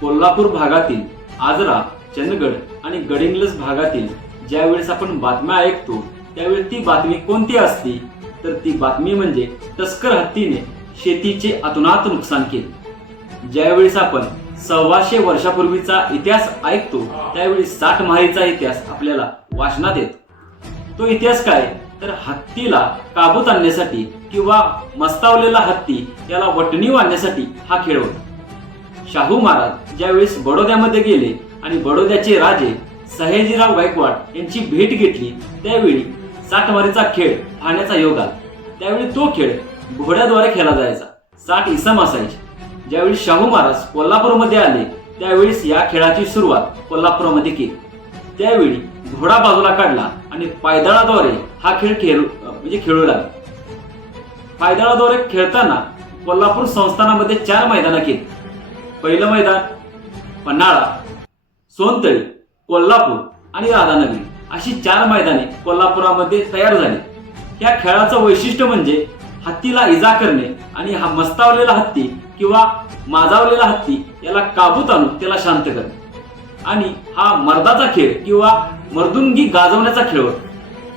कोल्हापूर भागातील आजरा, चंदगड आणि गडिंग्लज भागातील ज्यावेळेस आपण बातम्या ऐकतो त्यावेळी ती बातमी कोणती असती तर ती बातमी म्हणजे तस्कर हत्तीने शेतीचे अतोनात नुकसान केले। ज्यावेळेस आपण 125 वर्षापूर्वीचा इतिहास ऐकतो त्यावेळी 60 महारीचा इतिहास आपल्याला वाचनात येतो। तो इतिहास काय तर हत्तीला काबूत आणण्यासाठी किंवा मस्तावलेला हत्ती याला वटणी आणण्यासाठी हा खेळ होता। शाहू महाराज ज्यावेळेस बडोद्यामध्ये गेले आणि बडोद्याचे राजे सयाजीराव गायकवाड यांची भेट घेतली त्यावेळी 60 महारीचा खेळ पाहण्याचा योग आला। त्यावेळी तो खेळ घोड्याद्वारे खेळला जायचा। 60 इसम असायचे। ज्यावेळी शाहू महाराज कोल्हापूरमध्ये आले त्यावेळी या खेळाची सुरुवात कोल्हापूरमध्ये केली। त्यावेळी घोडा बाजूला काढला आणि पायदळाद्वारे हा खेळ खेळू लागला। पायदळाद्वारे खेळताना कोल्हापूर संस्थानामध्ये 4 मैदानं केली। पहिलं मैदान पन्हाळा, सोनतळी, कोल्हापूर आणि राधानगरी अशी 4 मैदाने कोल्हापुरामध्ये तयार झाली। या खेळाचं वैशिष्ट्य म्हणजे हत्तीला इजा करणे आणि हा मस्तावलेला हत्ती किंवा माजावलेला हत्ती याला काबूत आणून त्याला शांत करणे आणि हा मर्दाचा खेळ किंवा मर्दुंगी गाजवण्याचा खेळ होता।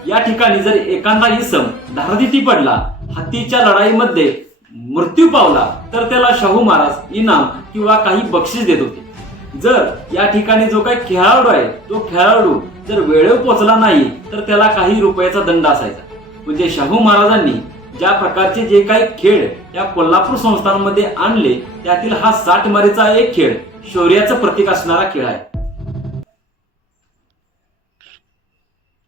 या ठिकाणी जर एखादा इसम धारदिती पडला, हत्तीच्या लढाईमध्ये मृत्यू पावला तर त्याला शाहू महाराज इनाम किंवा काही बक्षीस देत होते। जर या ठिकाणी जो काही खेळाडू आहे तो खेळाडू जर वेळेवर पोहोचला नाही तर त्याला काही रुपयाचा दंड असायचा। म्हणजे शाहू महाराजांनी ज्या प्रकारचे जे काही खेळ या कोल्हापूर संस्थानामध्ये आणले त्यातील हा 60 महारीचा एक खेळ शौर्याचं प्रतीक असणारा खेळ आहे।